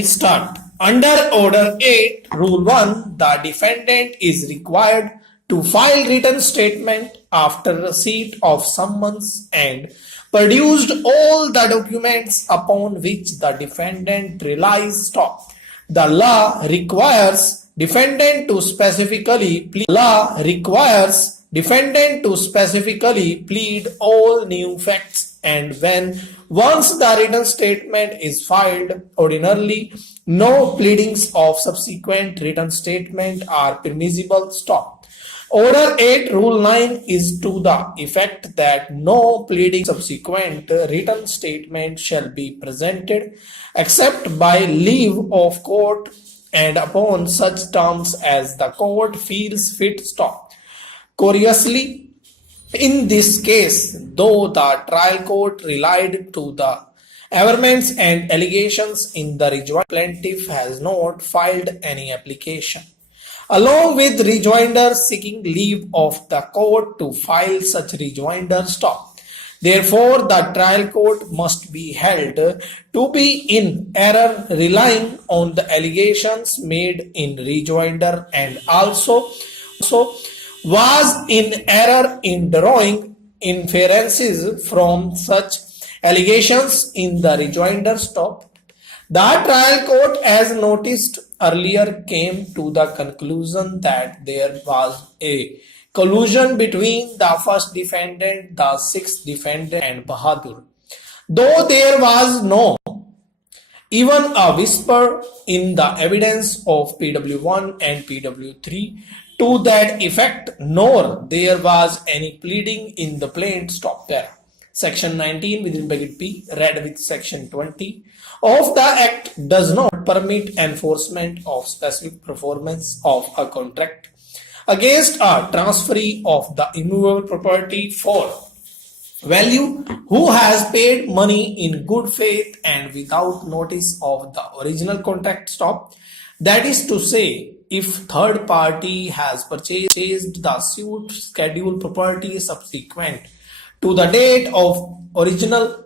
Start. Under Order 8, Rule 1, the defendant is required to file written statement after receipt of summons and produced all the documents upon which the defendant relies. Stop. The law requires defendant to specifically plead all new facts, and when once the written statement is filed, ordinarily no pleadings of subsequent written statement are permissible. Stop. Order 8 Rule 9 is to the effect that no pleading subsequent written statement shall be presented except by leave of court and upon such terms as the court feels fit. Stop. Curiously, in this case, though the trial court relied to the averments and allegations in the rejoinder, plaintiff has not filed any application along with rejoinder seeking leave of the court to file such rejoinder. Stop. Therefore, the trial court must be held to be in error relying on the allegations made in rejoinder, and also was in error in drawing inferences from such allegations in the rejoinder. Stop. The trial court, as noticed earlier, came to the conclusion that there was a collusion between the first defendant, the sixth defendant, and Bahadur, though there was no even a whisper in the evidence of PW1 and PW3 to that effect, nor there was any pleading in the plaint. Stop there. Section 19 within bracket P read with Section 20 of the Act does not permit enforcement of specific performance of a contract against a transferee of the immovable property for value who has paid money in good faith and without notice of the original contract. Stop. That is to say, if third party has purchased the suit scheduled property subsequent to the date of original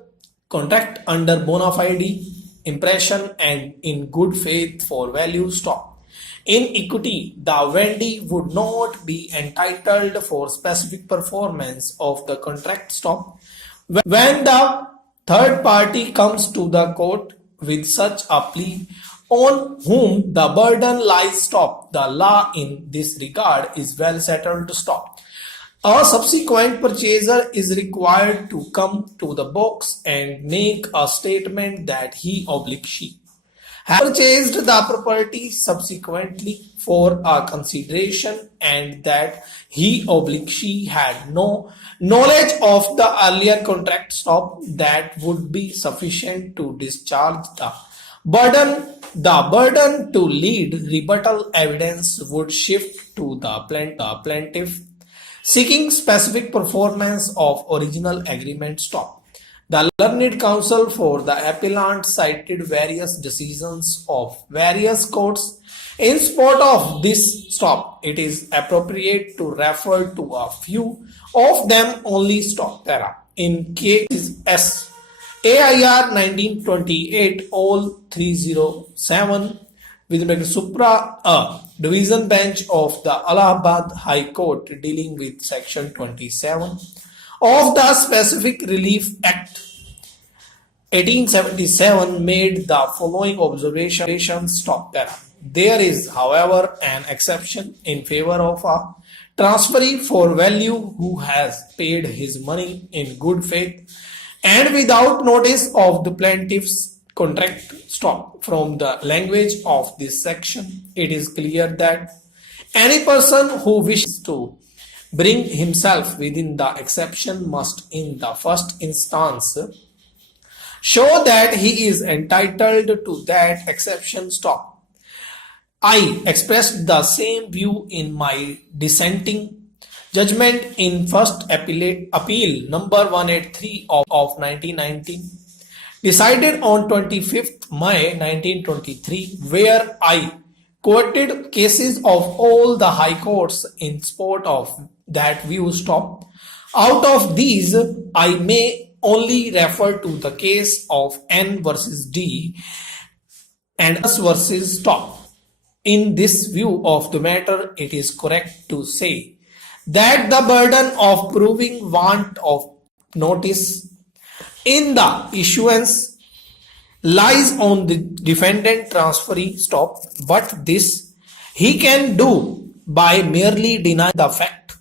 contract under bona fide impression and in good faith for value. Stop. In equity, the vendee would not be entitled for specific performance of the contract. Stop. When the third party comes to the court with such a plea, on whom the burden lies. Stop. The law in this regard is well settled. Stop. A subsequent purchaser is required to come to the box and make a statement that he/she has purchased the property subsequently for a consideration and that he/she had no knowledge of the earlier contract. Stop. That would be sufficient to discharge the burden. The burden to lead rebuttal evidence would shift to the plaintiff seeking specific performance of original agreement. Stop. The learned counsel for the appellant cited various decisions of various courts in support of this. Stop. It is appropriate to refer to a few of them only. Stop. Para. In case S. AIR 1928 all 307 with Supra Division Bench of the Allahabad High Court dealing with Section 27 of the Specific Relief Act 1877 made the following observations. Stop there. There is, however, an exception in favor of a transferee for value who has paid his money in good faith and without notice of the plaintiff's contract. Stop. From the language of this section, it is clear that any person who wishes to bring himself within the exception must in the first instance show that he is entitled to that exception. Stop. I expressed the same view in my dissenting judgment in first appeal number 183 of 1919, decided on 25th May 1923, where I quoted cases of all the high courts in support of that view. Stop. Out of these, I may only refer to the case of N versus D and us versus stop. In this view of the matter, it is correct to say that the burden of proving want of notice in the issuance lies on the defendant transferee stop, but this he can do by merely denying the fact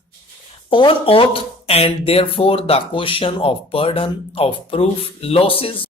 on oath, and therefore the question of burden of proof loses